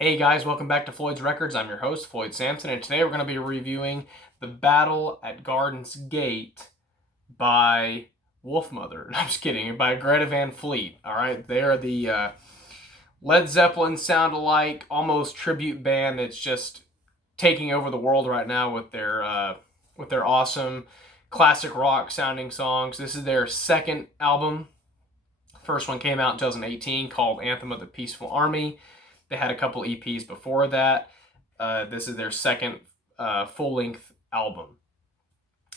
Hey guys, welcome back to Floyd's Records. I'm your host, Floyd Sampson, and today we're going to be reviewing The Battle at Garden's Gate by Wolfmother. I'm just kidding, by Greta Van Fleet. All right, they are the Led Zeppelin sound-alike, almost tribute band that's just taking over the world right now with their awesome classic rock sounding songs. This is their second album. First one came out in 2018 called Anthem of the Peaceful Army. They had a couple EPs before that. This is their second full-length album.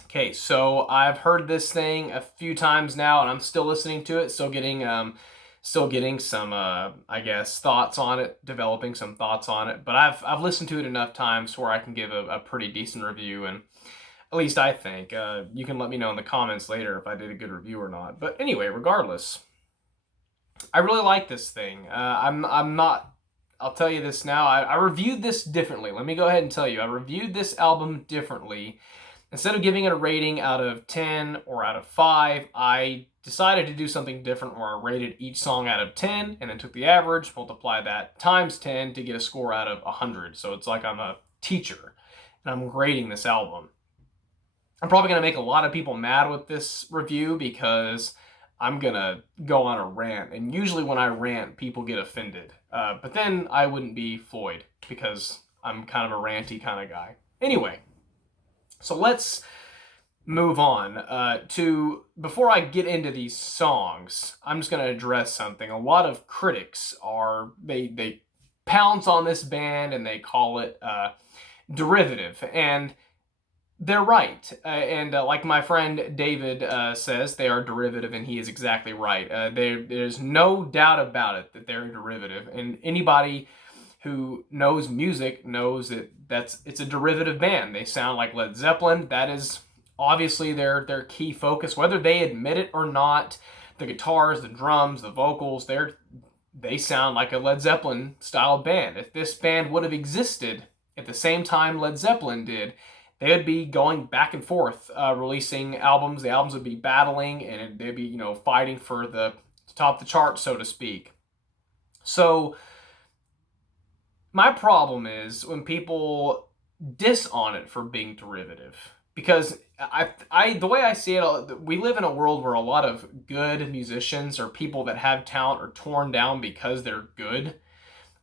Okay, so I've heard this thing a few times now, and I'm still listening to it. Still getting some, I guess, thoughts on it, developing some thoughts on it. But I've listened to it enough times where I can give a pretty decent review, and at least I think. You can let me know in the comments later if I did a good review or not. But anyway, regardless, I really like this thing. I'm not. I'll tell you this now. I reviewed this differently. Let me go ahead and tell you. I reviewed this album differently. Instead of giving it a rating out of 10 or out of 5, I decided to do something different where I rated each song out of 10 and then took the average, multiplied that times 10 to get a score out of 100. So it's like I'm a teacher and I'm grading this album. I'm probably going to make a lot of people mad with this review because I'm going to go on a rant. And usually when I rant, people get offended. But then I wouldn't be Floyd because I'm kind of a ranty kind of guy. Anyway, so let's move on before I get into these songs, I'm just going to address something. A lot of critics they pounce on this band and they call it derivative. And they're right. Like my friend David says, they are derivative, and he is exactly right. There's no doubt about it that they're derivative. And anybody who knows music knows that it's a derivative band. They sound like Led Zeppelin. That is obviously their key focus. Whether they admit it or not, the guitars, the drums, the vocals, they sound like a Led Zeppelin style band. If this band would have existed at the same time Led Zeppelin did, they would be going back and forth, releasing albums. The albums would be battling, and they'd be, fighting for the top the chart, so to speak. So my problem is when people diss on it for being derivative, because the way I see it, we live in a world where a lot of good musicians or people that have talent are torn down because they're good.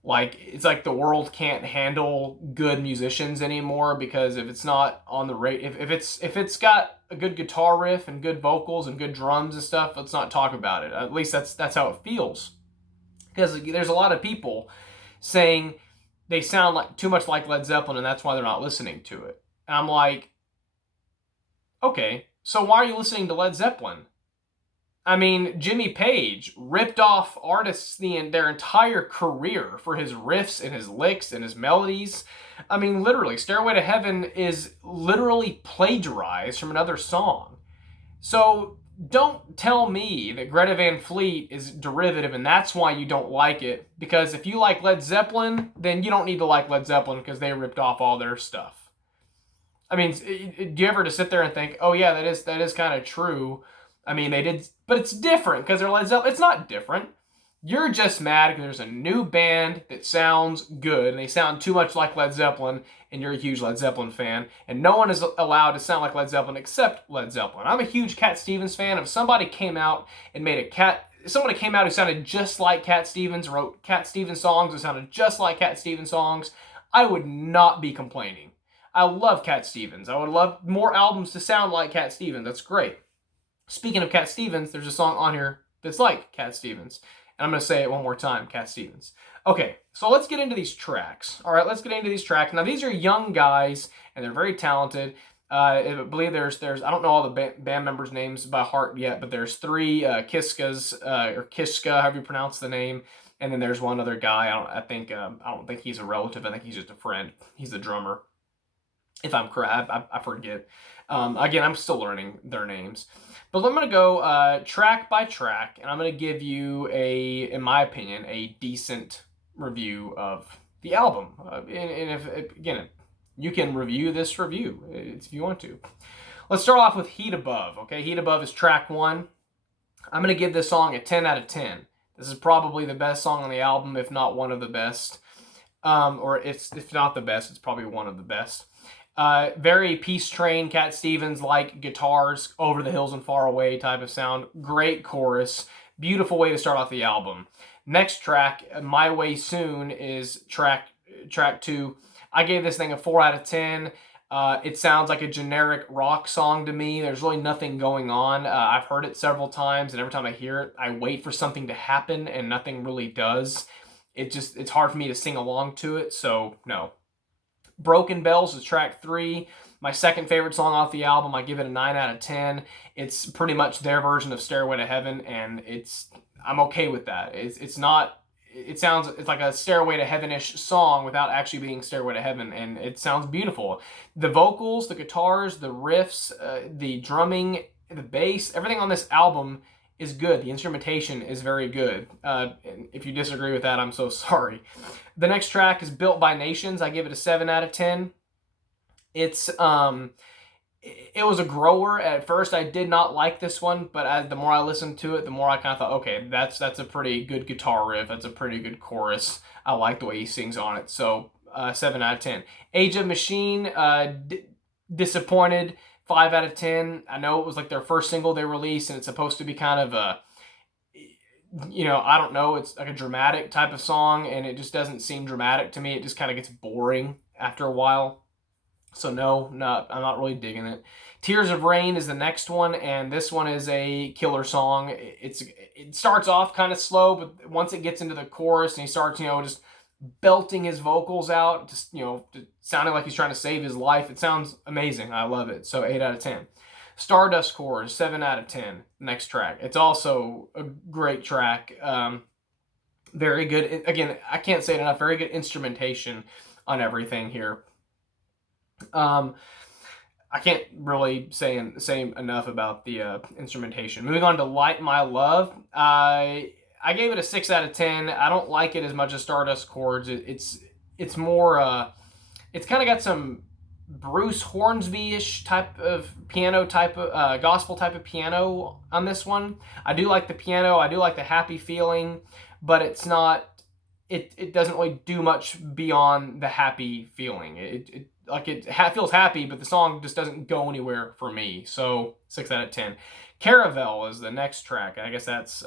Like, it's like the world can't handle good musicians anymore because if it's not on the if it's got a good guitar riff and good vocals and good drums and stuff, let's not talk about it. At least that's how it feels. Because there's a lot of people saying they sound like too much like Led Zeppelin and that's why they're not listening to it. And I'm like, okay, so why are you listening to Led Zeppelin? I mean, Jimmy Page ripped off artists their entire career for his riffs and his licks and his melodies. I mean, literally, Stairway to Heaven is literally plagiarized from another song. So don't tell me that Greta Van Fleet is derivative and that's why you don't like it. Because if you like Led Zeppelin, then you don't need to like Led Zeppelin because they ripped off all their stuff. I mean, do you ever just sit there and think, oh yeah, that is kind of true. I mean, they did, but it's different because they're Led Zeppelin. It's not different. You're just mad because there's a new band that sounds good, and they sound too much like Led Zeppelin, and you're a huge Led Zeppelin fan, and no one is allowed to sound like Led Zeppelin except Led Zeppelin. I'm a huge Cat Stevens fan. If somebody came out and somebody came out who sounded just like Cat Stevens, wrote Cat Stevens songs that sounded just like Cat Stevens songs, I would not be complaining. I love Cat Stevens. I would love more albums to sound like Cat Stevens. That's great. Speaking of Cat Stevens, there's a song on here that's like Cat Stevens. And I'm going to say it one more time, Cat Stevens. Okay, so let's get into these tracks. All right, let's get into these tracks. Now, these are young guys, and they're very talented. I believe there's I don't know all the band members' names by heart yet, but there's 3 Kiskas, or Kiska, however you pronounce the name. And then there's one other guy. I don't think he's a relative. I think he's just a friend. He's the drummer. If I'm correct, I forget. Again, I'm still learning their names. But I'm going to go track by track, and I'm going to give you in my opinion, a decent review of the album. And if you can review this review if you want to. Let's start off with Heat Above. Okay, Heat Above is track 1. I'm going to give this song a 10 out of 10. This is probably the best song on the album, if not one of the best. or it's if not the best, it's probably one of the best. Very Peace Train, Cat Stevens like guitars, over the hills and far away type of sound. Great chorus, beautiful way to start off the album. Next track, My Way Soon, is track 2. I gave this thing a 4 out of 10. It sounds like a generic rock song to me. There's really nothing going on. I've heard it several times, and every time I hear it, I wait for something to happen, and nothing really does. It's hard for me to sing along to it, so no. Broken Bells is track 3. My second favorite song off the album. I give it a 9 out of 10. It's pretty much their version of Stairway to Heaven, and I'm okay with that. It's not. It's like a Stairway to Heaven-ish song without actually being Stairway to Heaven, and it sounds beautiful. The vocals, the guitars, the riffs, the drumming, the bass, everything on this album is good. The instrumentation is very good. If you disagree with that, I'm so sorry. The next track is Built by Nations. I give it a 7 out of 10. It was a grower. At first, I did not like this one, but the more I listened to it, the more I kind of thought, okay, that's a pretty good guitar riff. That's a pretty good chorus. I like the way he sings on it. So 7 out of 10. Age of Machine, disappointed. 5 out of 10. I know it was like their first single they released, and it's supposed to be kind of a, I don't know, it's like a dramatic type of song, and it just doesn't seem dramatic to me. It just kind of gets boring after a while. So no, I'm not really digging it. Tears of Rain is the next one, and this one is a killer song. It starts off kind of slow, but once it gets into the chorus and he starts, just belting his vocals out, just, sounding like he's trying to save his life. It sounds amazing. I love it. So 8 out of 10. Stardust Core, 7 out of 10. Next track. It's also a great track. Very good. Again, I can't say it enough. Very good instrumentation on everything here. I can't really say enough about the instrumentation. Moving on to Light My Love. I gave it a 6 out of 10. I don't like it as much as Stardust Chords. It's more, it's kind of got some Bruce Hornsby-ish type of piano, gospel type of piano on this one. I do like the piano. I do like the happy feeling, but it's not, it doesn't really do much beyond the happy feeling. It feels happy, but the song just doesn't go anywhere for me. So 6 out of 10. Caravel is the next track. I guess that's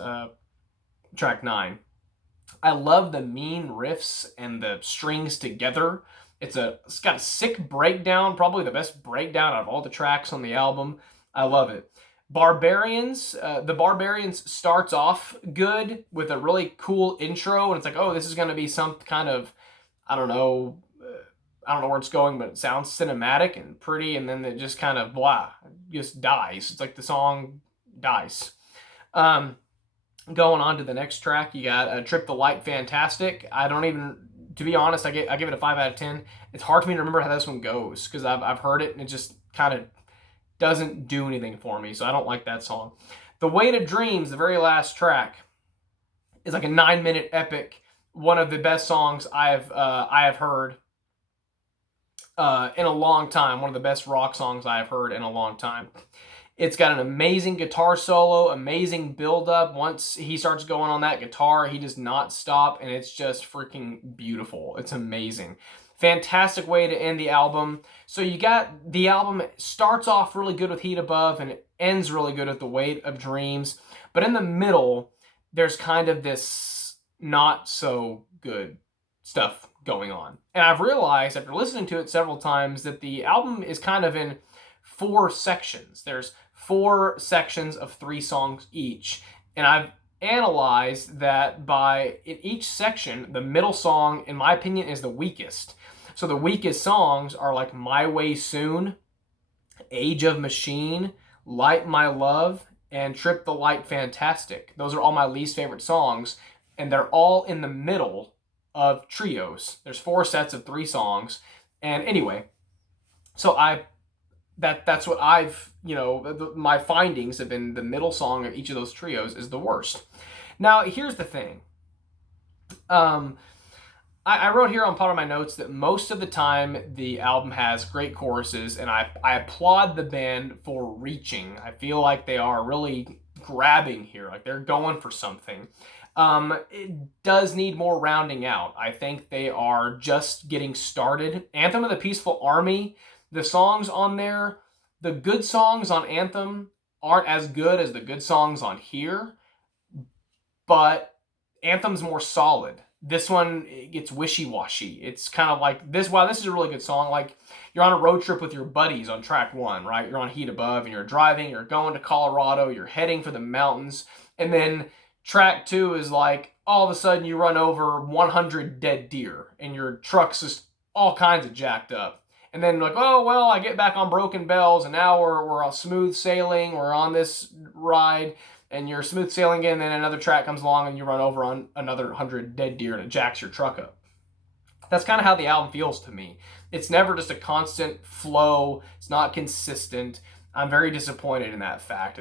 track 9. I love the mean riffs and the strings together. It's got a sick breakdown, probably the best breakdown out of all the tracks on the album. I love it. Barbarians. The Barbarians starts off good with a really cool intro, and it's like, oh, this is going to be some kind of, I don't know where it's going, but it sounds cinematic and pretty, and then it just kind of just dies. It's like the song dies. Going on to the next track, you got Trip the Light Fantastic. To be honest, I give it a 5 out of 10. It's hard for me to remember how this one goes, because I've heard it, and it just kind of doesn't do anything for me, so I don't like that song. The Weight of Dreams, the very last track, is like a 9-minute epic. One of the best songs I have heard in a long time. One of the best rock songs I have heard in a long time. It's got an amazing guitar solo, amazing build-up. Once he starts going on that guitar, he does not stop, and it's just freaking beautiful. It's amazing. Fantastic way to end the album. So you got the album starts off really good with Heat Above, and it ends really good with The Weight of Dreams. But in the middle, there's kind of this not so good stuff going on. And I've realized after listening to it several times that the album is kind of in 4 sections. There's 4 sections of 3 songs each. And I've analyzed that in each section, the middle song, in my opinion, is the weakest. So the weakest songs are like My Way Soon, Age of Machine, Light My Love, and Trip the Light Fantastic. Those are all my least favorite songs, and they're all in the middle of trios. There's 4 sets of 3 songs. And anyway, so that's what my findings have been. The middle song of each of those trios is the worst. Now, here's the thing. I wrote here on part of my notes that most of the time the album has great choruses, and I applaud the band for reaching. I feel like they are really grabbing here, like they're going for something. It does need more rounding out. I think they are just getting started. Anthem of the Peaceful Army, the songs on there, the good songs on Anthem aren't as good as the good songs on here, but Anthem's more solid. This one gets wishy-washy. It's kind of like this. Wow, this is a really good song. Like you're on a road trip with your buddies on track 1, right? You're on Heat Above and you're driving. You're going to Colorado. You're heading for the mountains, and then track 2 is like all of a sudden you run over 100 dead deer, and your truck's just all kinds of jacked up. And then like, oh well, I get back on Broken Bells, and now we're on smooth sailing. We're on this ride. And you're smooth sailing again, and then another track comes along and you run over on another 100 dead deer and it jacks your truck up. That's kind of how the album feels to me. It's never just a constant flow. It's not consistent. I'm very disappointed in that fact.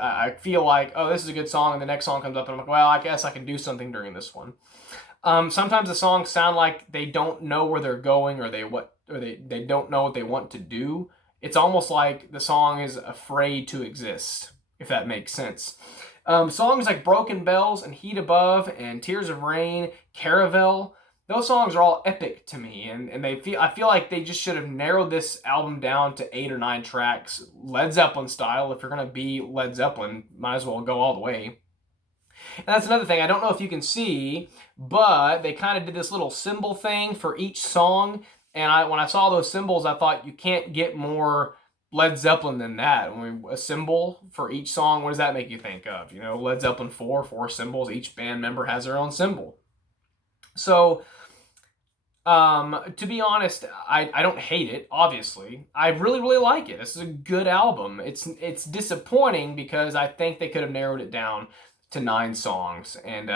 I feel like, oh, this is a good song, and the next song comes up and I'm like, well, I guess I can do something during this one. Sometimes the songs sound like they don't know where they're going, or they don't know what they want to do. It's almost like the song is afraid to exist, if that makes sense. Songs like Broken Bells and Heat Above and Tears of Rain, Caravel, those songs are all epic to me, and I feel like they just should have narrowed this album down to 8 or 9 tracks, Led Zeppelin style. If you're going to be Led Zeppelin, might as well go all the way. And that's another thing, I don't know if you can see, but they kind of did this little symbol thing for each song, and when I saw those symbols, I thought you can't get more Led Zeppelin than that. A symbol for each song, what does that make you think of? You know, Led Zeppelin 4 symbols. Each band member has their own symbol. So, to be honest, I don't hate it, obviously. I really, really like it. This is a good album. It's disappointing because I think they could have narrowed it down to 9 songs and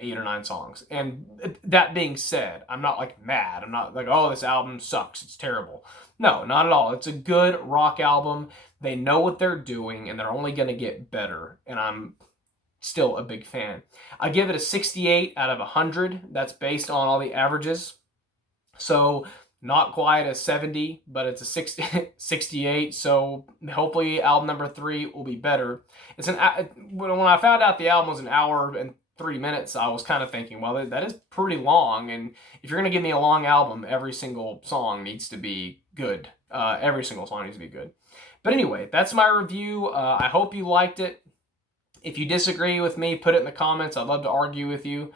8 or 9 songs. And that being said, I'm not like mad. I'm not like, oh, this album sucks. It's terrible. No, not at all. It's a good rock album. They know what they're doing, and they're only going to get better. And I'm still a big fan. I give it a 68 out of 100. That's based on all the averages. So not quite a 70, but it's a 68. So hopefully album number 3 will be better. When I found out the album was an hour and 3 minutes, I was kind of thinking, well, that is pretty long. And if you're going to give me a long album, every single song needs to be good. Every single song needs to be good. But anyway, that's my review. I hope you liked it. If you disagree with me, put it in the comments. I'd love to argue with you.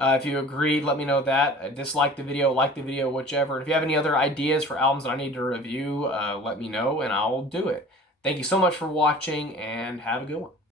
If you agreed, let me know that. Dislike the video, like the video, whichever. And if you have any other ideas for albums that I need to review, let me know and I'll do it. Thank you so much for watching, and have a good one.